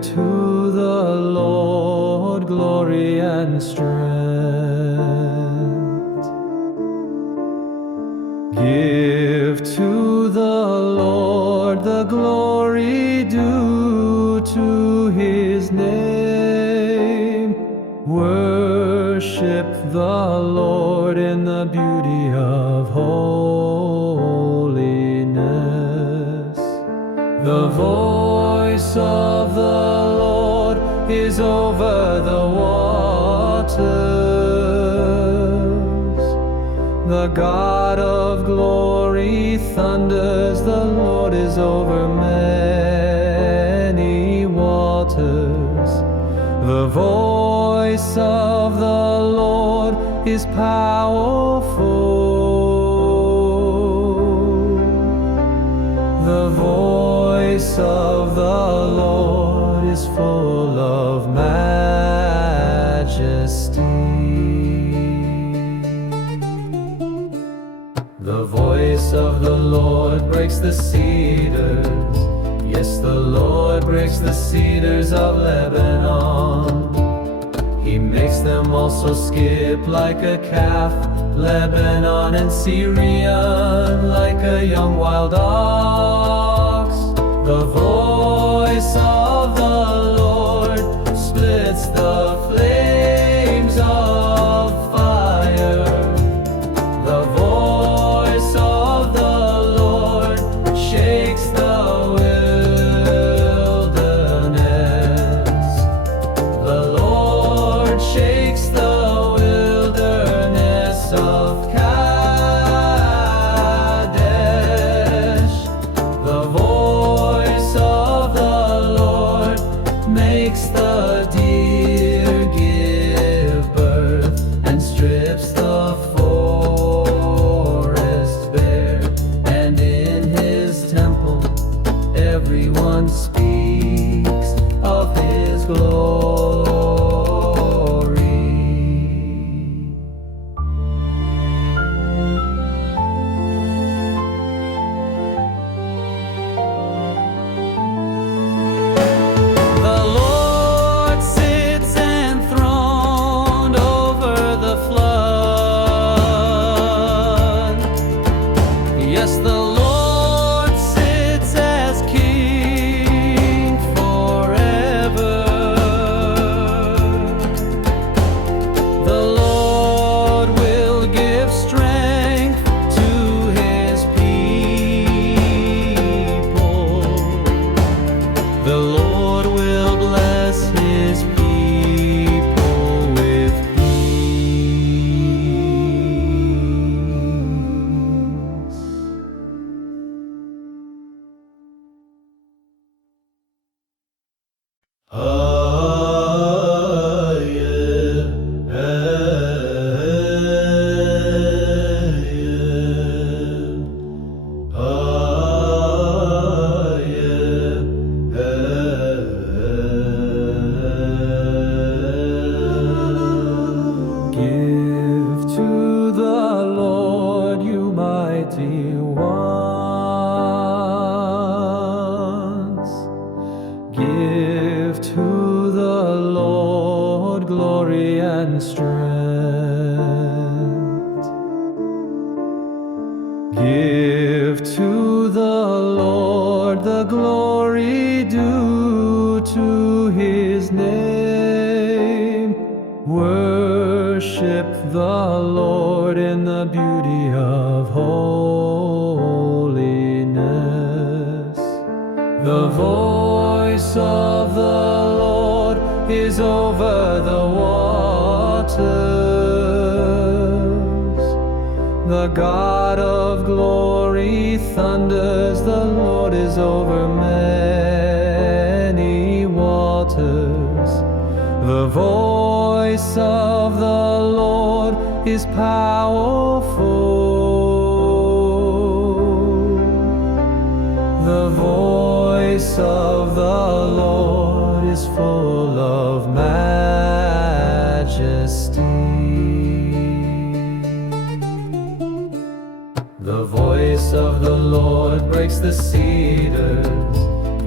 to the Lord glory and strength. Give to the Lord the glory due to his name. Worship the Lord in the beauty of holiness. The voice of the Lord is over the waters. The God of glory thunders. The Lord is over many waters. The voice of the Lord is powerful. The voice of the Lord is full of majesty. The voice of the Lord breaks the cedars. Yes, the Lord breaks the cedars of Lebanon. He makes them also skip like a calf, Lebanon and Syrian like a young wild ox. The voice of the Lord splits the flames of fire. The voice of the Lord shakes the wilderness. The Lord shakes the wilderness of Kadesh. The voice of the Lord makes the deer give birth and strips the forest bare. And in his temple everyone speaks of his glory. The Lord sits enthroned over the flood. Yes, the Lord sits as King forever. The Lord will give strength to his people. The Lord will bless his people with peace. Give to the Lord, you mighty ones. Give to the Lord glory and strength. Give to the Lord the glory due to his name. Worship the Lord in the beauty of holiness. The voice of the Lord is over the waters. The God of glory thunders. The Lord is over many waters. The voice of the Lord is powerful. The voice of the Lord is full of majesty. The voice of the Lord breaks the cedars.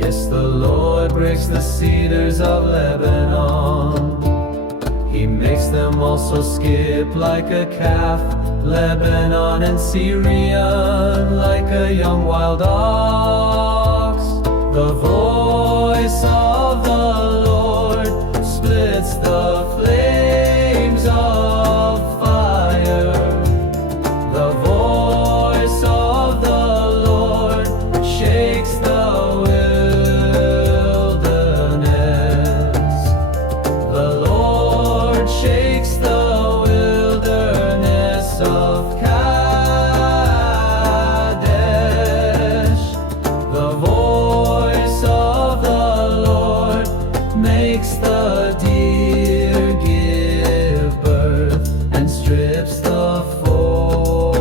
Yes, the Lord breaks the cedars of Lebanon. He makes them also skip like a calf, Lebanon and Syrian like a young wild ox. The voice of the Lord splits the flames of fire. The voice of the Lord shakes the wilderness. The Lord shakes the wilderness of Kadesh. The voice of the Lord makes the deer give birth and strips the forest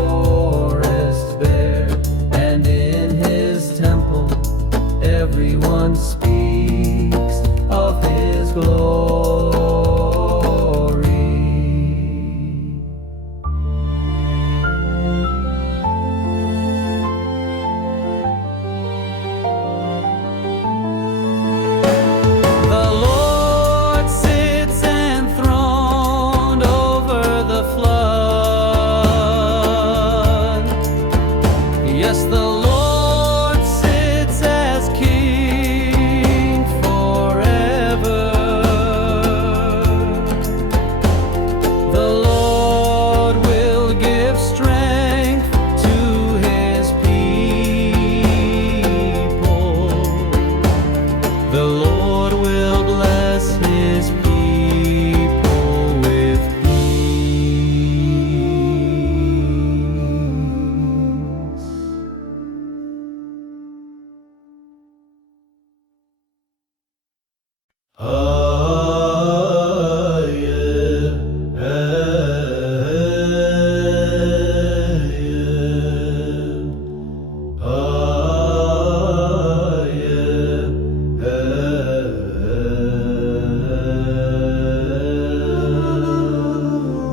bare. And in his temple everyone speaks of his glory. The Lord sits enthroned over the flood. Yes, the Lord sits as King forever. The Lord will give strength to his people. The Lord will bless his people with peace.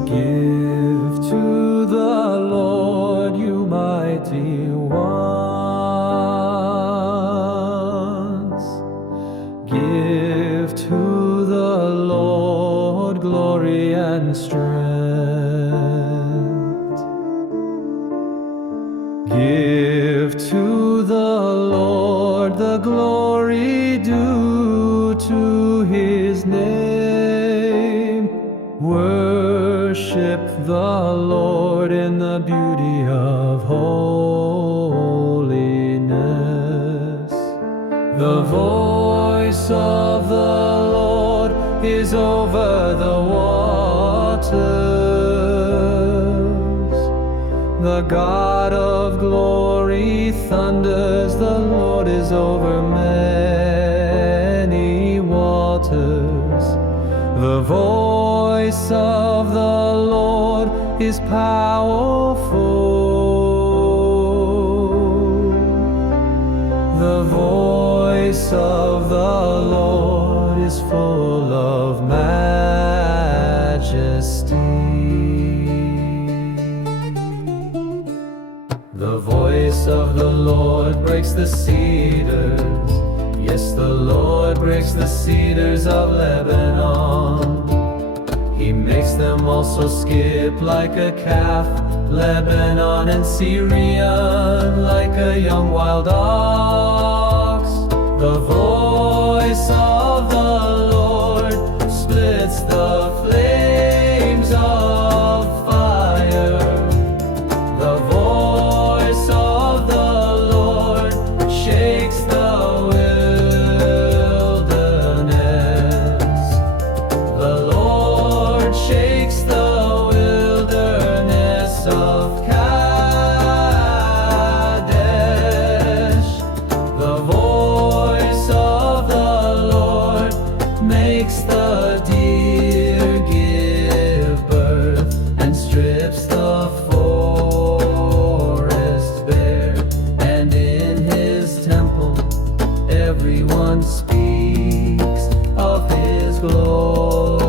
Give to the Lord, you mighty ones. Give to the Lord glory and strength. Give to the Lord the glory due to his name. Worship the Lord in the beauty of holiness. The voice of the Lord is over the waters. The God of glory thunders. The Lord is over many waters. The voice of the Lord is powerful. The voice of the Lord is full of majesty. The voice of the Lord breaks the cedars. Yes, the Lord breaks the cedars of Lebanon. He makes them also skip like a calf, Lebanon and Syrian like a young wild ox. The voice of the Lord splits the flames of fire. The voice of the Lord shakes the wilderness. The Lord shakes the wilderness of Kadesh. The voice of the Lord makes the deer give birth and strips the forest bare. And in his temple everyone speaks of his glory.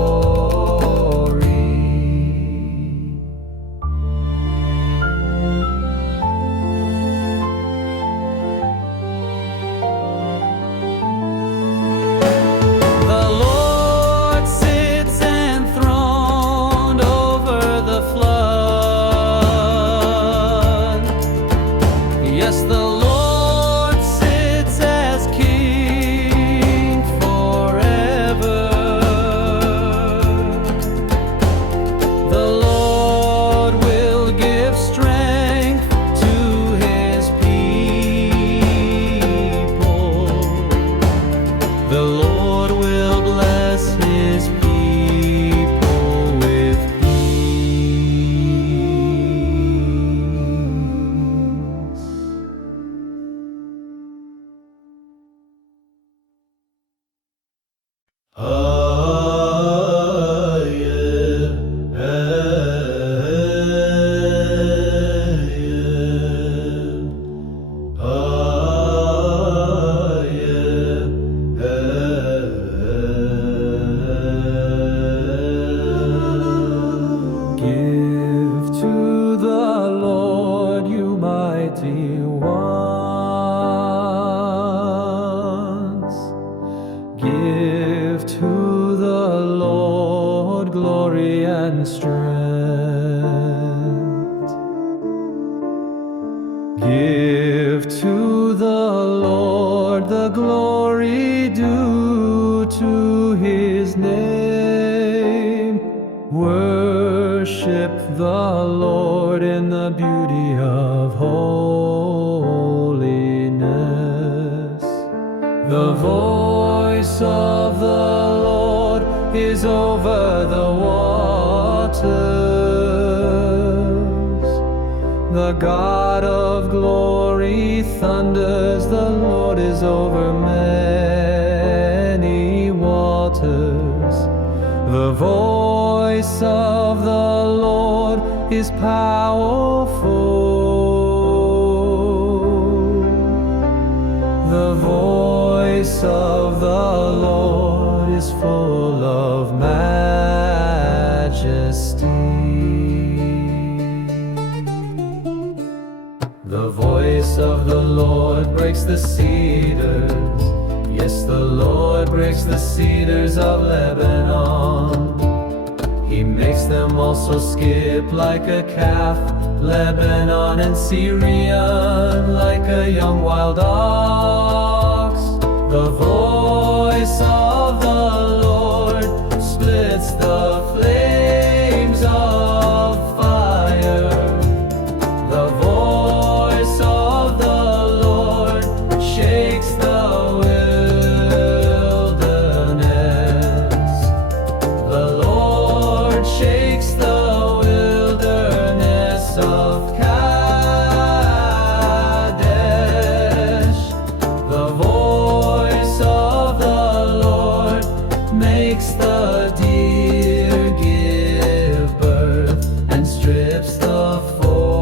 Give to the Lord, you mighty ones. Give to the Lord glory and strength. Give to the Lord the glory due to his name. Worship the Lord in the beauty of holiness. The voice of the Lord is over the waters. The God of glory thunders. The Lord is over many waters. The voice of the Lord is powerful. The voice of the Lord is full of majesty. The voice of the Lord breaks the cedars. Yes, the Lord breaks the cedars of Lebanon. He makes them also skip like a calf, Lebanon and Syrian like a young wild ox. The voice of the Lord splits the flames of fire. The voice of the Lord shakes the wilderness. The Lord shakes the wilderness of Kadesh. The voice of the Lord makes the deer give birth and strips the forest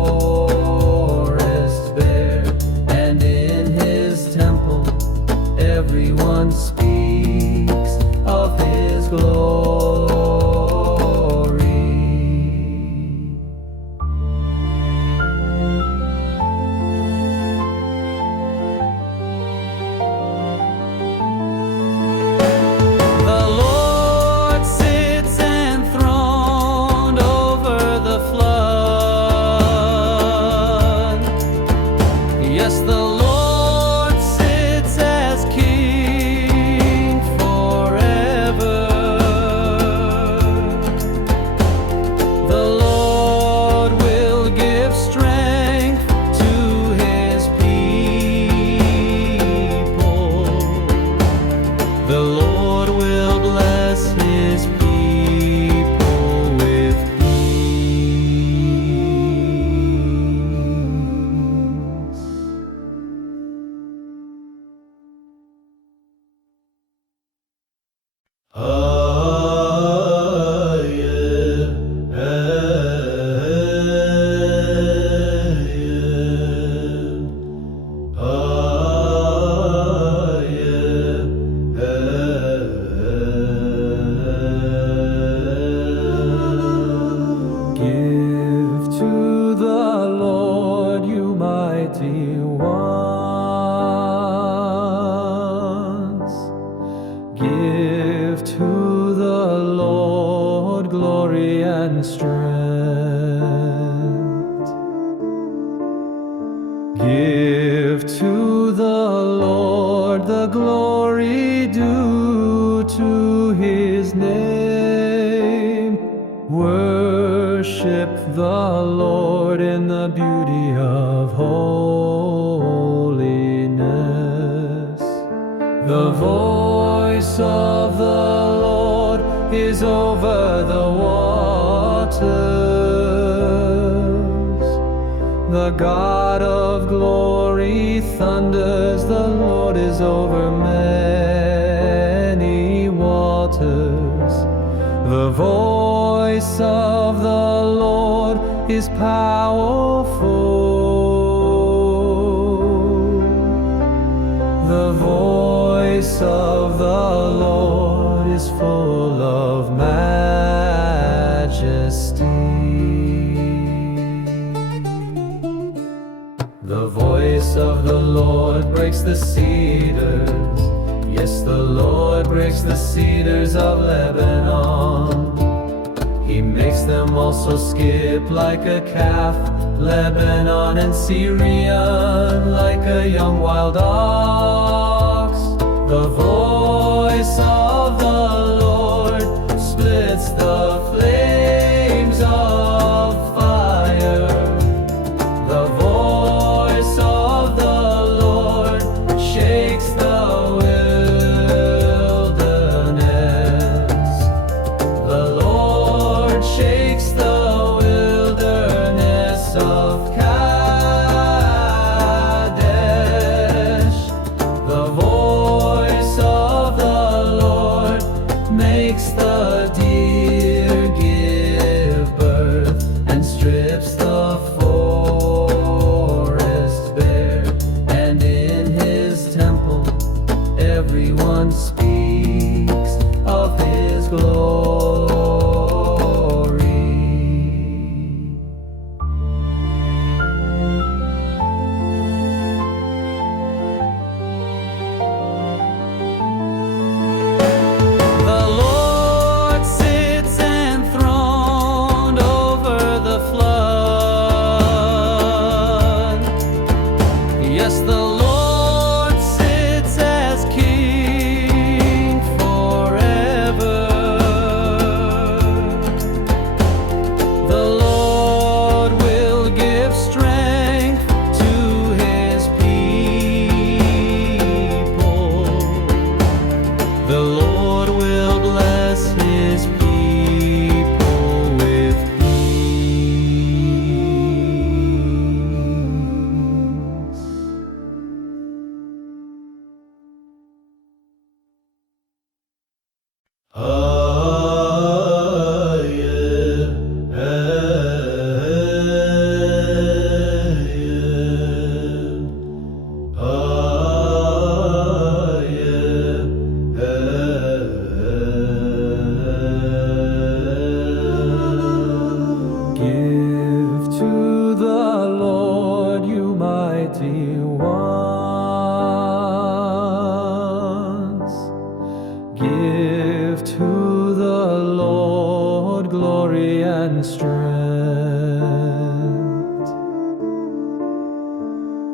bare. And in his temple everyone speaks of his glory. The Lord sits enthroned over the flood. Yes, the Lord sits as King forever. The Lord will give strength to his people. The Lord will bless his people with peace. Give to the Lord, you mighty ones. Give to the Lord glory and strength. Give to the Lord the glory due to his name. Worship the Lord in the beauty of holiness. The voice of the Lord is over the waters. The God of glory thunders. The Lord is over many waters. waters. The voice of the Lord is powerful. The voice of the Lord is full of majesty. The voice of the Lord breaks the cedars. Yes, the Lord breaks the cedars of Lebanon. He makes them also skip like a calf, Lebanon and Syrian like a young wild ox. The voice of the Lord splits the flames of fire. The voice of the Lord shakes the wilderness. The Lord shakes the wilderness of Kadesh. The voice of the Lord makes the deer give birth and strips the forest bare. And in his temple everyone speaks of his glory. The Lord sits enthroned over the flood. Yes, the Lord sits as King forever. The Lord will give strength to his people. The Lord will bless his people with peace. Give to the Lord, you mighty ones. Give to the Lord glory and strength.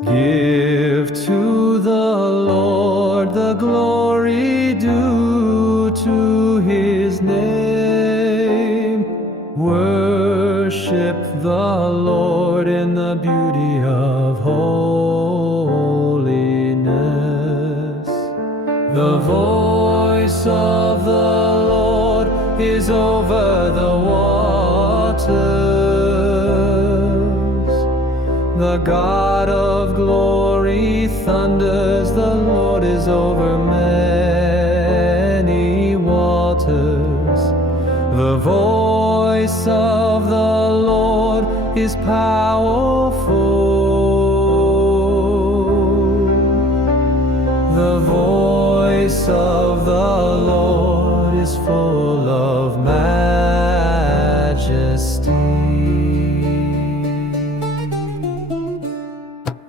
Give to the Lord the glory due to his name. Worship the Lord in the beauty of holiness. The voice of the Lord is over the waters. The God of glory thunders. The Lord is over many waters. The voice of the Lord is powerful. The voice of the Lord is full of majesty.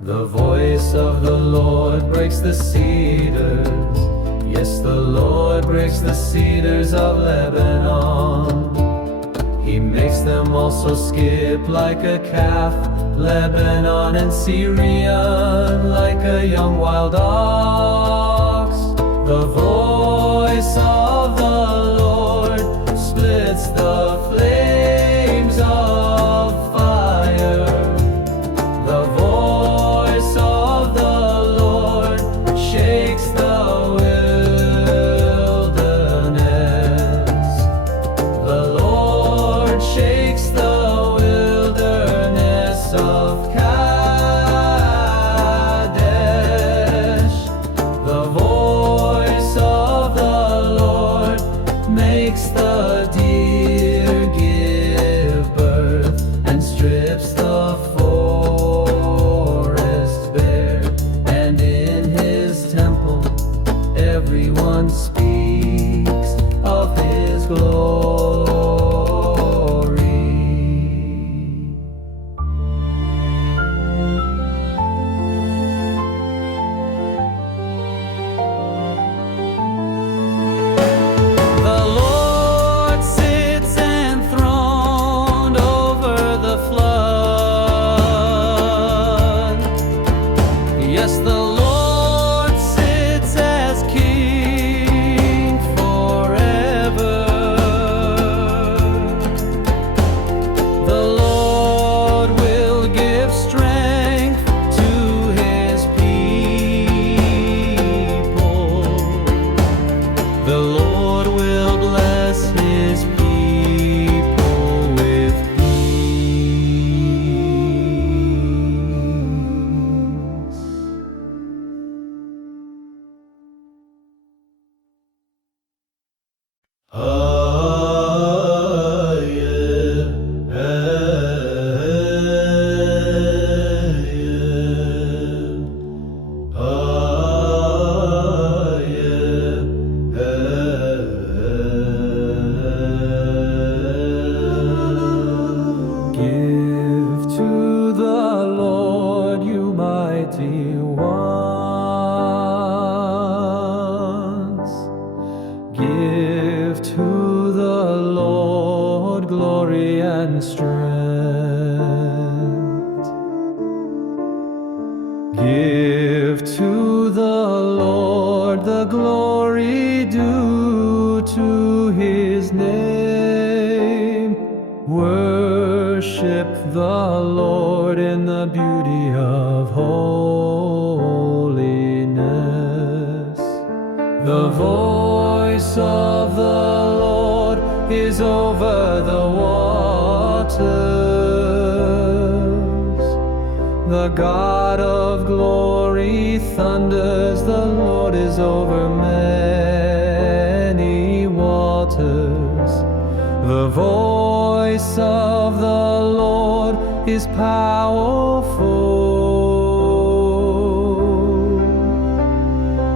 The voice of the Lord breaks the cedars. Yes, the Lord breaks the cedars of Lebanon. He makes them also skip like a calf, Lebanon and Syrian like a young wild ox. The voice of the Lord splits the flames of fire. The voice of the Lord shakes the wilderness. The Lord shakes the wilderness of Kadesh. The voice of the Lord Give to the Lord, you mighty ones. Give to the Lord glory and strength. Give to the Lord the glory due to his name. Worship the Lord in the beauty of holiness. The voice of the Lord is over the waters. The God of glory thunders, the Lord is over many waters. The voice of the Lord is powerful.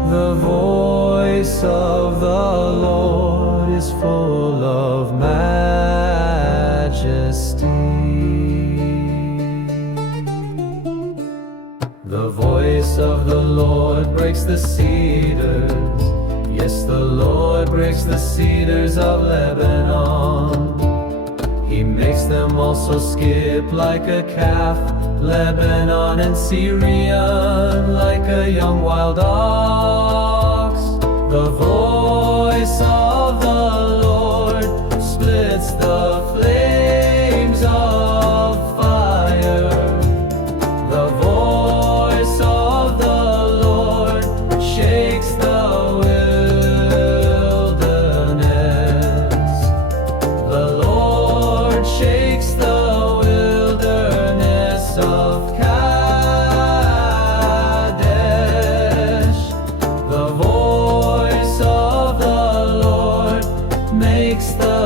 The voice of the Lord is full of majesty. The voice of the Lord breaks the cedars. Yes, the Lord breaks the cedars of Lebanon. He makes them also skip like a calf, Lebanon and Syrian like a young wild ox. The voice of the Lord splits the flames of fire. The voice of the Lord shakes the wilderness. The Lord shakes the wilderness of Kadesh. The voice of the Lord makes the